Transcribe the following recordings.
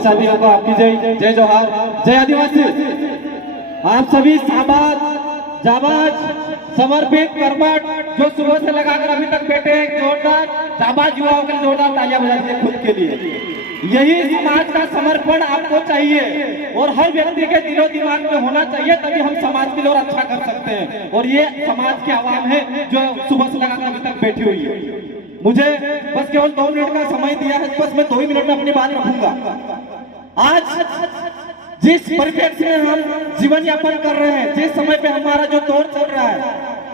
साथियों को आपकी जय जय जोहार, जय आदिवासी। आप सभी साबाद जाबाज समर्पित कर्मठ जो सुबह से लगाकर अभी तक बैठे हैं, जोरदार जाबाज युवाओं के लिए जोरदार तालियां बजा दीजिए खुद के लिए। यही समाज का समर्पण आपको चाहिए और हर व्यक्ति के दिलो दिमाग में होना चाहिए, तभी हम समाज के लिए और अच्छा कर सकते हैं। और ये समाज की आवाम है जो सुबह से लगाकर अभी तक बैठी हुई है। मुझे बस केवल 2 मिनट का समय दिया है, बस मैं 2 ही मिनट में अपनी बात रखूंगा। आज जिस परिप्रेक्ष्य में हम जीवन यापन कर रहे हैं, जिस समय पे हमारा जो दौर चल रहा है,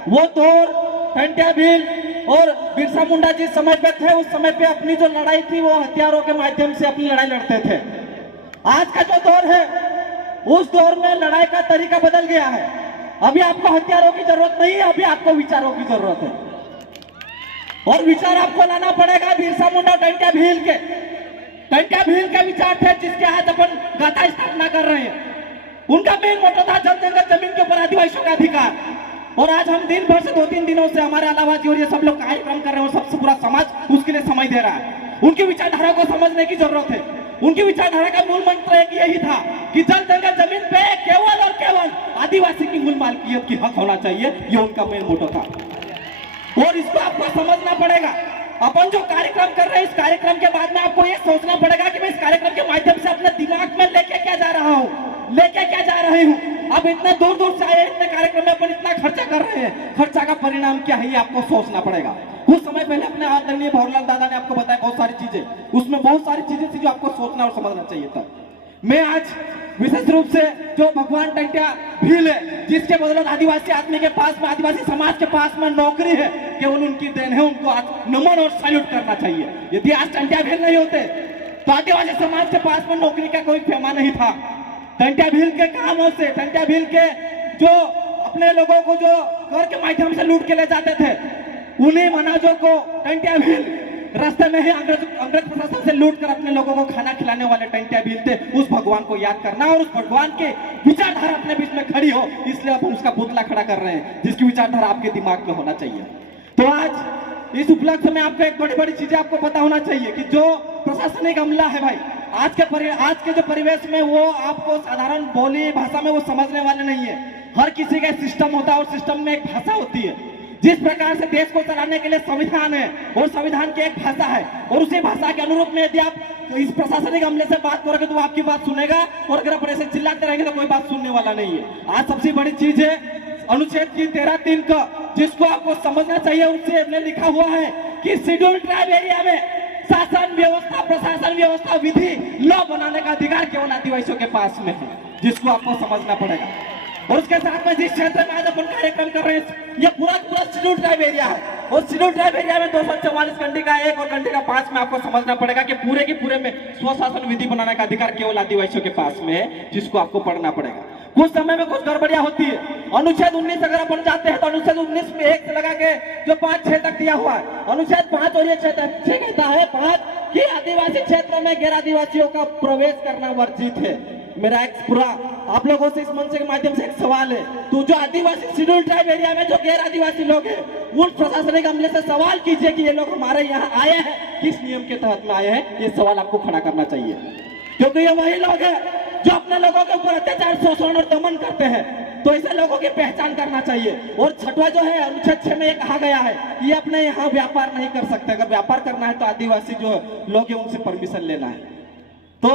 वो दौर टंट्या भील और बिरसा मुंडा जिस समय पे थे, उस समय पे अपनी जो लड़ाई थी वो हथियारों के माध्यम से अपनी लड़ाई लड़ते थे। आज का जो दौर है, उस दौर में लड़ाई का तरीका बदल गया है। अभी आपको हथियारों की जरूरत नहीं है, अभी आपको विचारों की जरूरत है। और विचार आपको लाना पड़ेगा बिरसा मुंडा टंट्या भील के विचार थे, जिसके आज अपन गाथा स्थापना कर रहे हैं। उनका मेन मोटो था जल जंगल जमीन के ऊपर आदिवासियों का अधिकार। और आज हम दिन भर से 2-3 दिनों से हमारे अलावा जी और ये सब लोग कार्यक्रम कर रहे हैं और सबसे पूरा समाज उसके लिए समय दे रहा है। उनकी विचारधारा को समझने की जरूरत है। उनकी विचारधारा का मूल मंत्र एक यही था कि जल जंगल जमीन पे केवल और केवल आदिवासी की मूल मालकियत की हक होना चाहिए। ये उनका मेन मोटो था और इसको आपको समझना पड़ेगा। अपन जो कार्यक्रम कर रहे हैं, इस कार्यक्रम के बाद में आपको ये सोचना पड़ेगा कि मैं इस कार्यक्रम के माध्यम से अपने दिमाग में लेके क्या जा रहा हूँ, लेके क्या जा रही हूँ। अब इतने दूर दूर से आए, इतने कार्यक्रम में अपन इतना खर्चा कर रहे हैं, खर्चा का परिणाम क्या है ये आपको सोचना पड़ेगा। कुछ समय पहले अपने आदरणीय भवरलाल दादा ने आपको बताया बहुत सारी चीजें, उसमें बहुत सारी चीजें थी जो आपको सोचना और समझना चाहिए था। मैं आज विशेष रूप से जो भगवान टंट्या भील है, जिसके बदौलत आदिवासी आदमी के पास में, आदिवासी समाज के पास में नौकरी है, केवल उनकी देन है, उनको आज नमन और सैल्यूट करना चाहिए। यदि आज टंट्या भील नहीं होते तो आदिवासी समाज के पास में नौकरी का कोई पैमा नहीं था। टंट्या भील के कामों से, टंट्या भील के जो अपने लोगों को जो कर के माध्यम से लूट के ले जाते थे, उन्हीं मनाजों को टंट्या भील रास्ते में ही अंग्रेज प्रशासन से लूट कर अपने लोगों को खाना खिलाने वाले टंट्या भील थे। उस भगवान को याद करना और उस भगवान के विचारधारा अपने बीच में खड़ी हो, इसलिए अपन उसका पुतला खड़ा कर रहे हैं, जिसकी विचारधारा आपके दिमाग में होना चाहिए। तो आज इस उपलक्ष्य में आपको एक बड़ी बड़ी चीजें आपको पता होना चाहिए कि जो प्रशासनिक अमला है भाई, आज के जो परिवेश में वो आपको साधारण बोली भाषा में वो समझने वाले नहीं है। हर किसी का सिस्टम होता है और सिस्टम में एक भाषा होती है। जिस प्रकार से देश को चलाने के लिए संविधान है और संविधान की एक भाषा है, और उसी भाषा के अनुरूप में यदि आप तो इस प्रशासनिक अमले से बात करोगे तो वो आपकी बात सुनेगा, और अगर आप ऐसे चिल्लाते रहेंगे तो कोई बात सुनने वाला नहीं है। आज सबसे बड़ी चीज है अनुच्छेद की 13(3) का, जिसको आपको समझना चाहिए। उससे लिखा हुआ है कि शेड्यूल ट्राइब एरिया में शासन व्यवस्था, प्रशासन व्यवस्था, विधि, लॉ बनाने का अधिकार केवल आदिवासियों के पास में है, जिसको आपको समझना पड़ेगा। और उसके साथ में जिस क्षेत्र में आज अपन कार्यक्रम कर रहे हैं, ये पूरा शेड्यूल ट्राइब एरिया है। और शेड्यूल ट्राइब एरिया में 244 कंडिका 1 और कंडिका 5 में आपको समझना पड़ेगा कि पूरे के पूरे में स्वशासन विधि बनाने का अधिकार केवल आदिवासियों के पास में है, जिसको आपको पढ़ना पड़ेगा। कुछ समय में कुछ गड़बड़ियां होती है। अनुच्छेद 19 अगर अपन जाते हैं तो अनुच्छेद 19 में 1 से लगा के जो 5-6 तक दिया हुआ है, अनुच्छेद 5 और ये 6 कहता है 5 कि आदिवासी क्षेत्र में गैर आदिवासियों का प्रवेश करना वर्जित है। मेरा एक पूरा आप लोगों से इस मंच के माध्यम से एक सवाल है, तो जो आदिवासी शेड्यूल ट्राइब एरिया में जो गैर आदिवासी लोग हैं, उन प्रशासनिक अमले से सवाल कीजिए कि ये लोग हमारे यहाँ आए हैं, किस नियम के तहत में आए हैं। ये सवाल आपको खड़ा करना चाहिए, क्योंकि ये वही लोग हैं जो अपने लोगों के ऊपर अत्याचार, शोषण और दमन करते हैं। तो ऐसे लोगों की पहचान करना चाहिए। और छठवा जो है अनुच्छेद 6 में कहा गया है, ये अपने यहाँ व्यापार नहीं कर सकते। अगर व्यापार करना है तो आदिवासी जो लोग हैं उनसे परमिशन लेना है। तो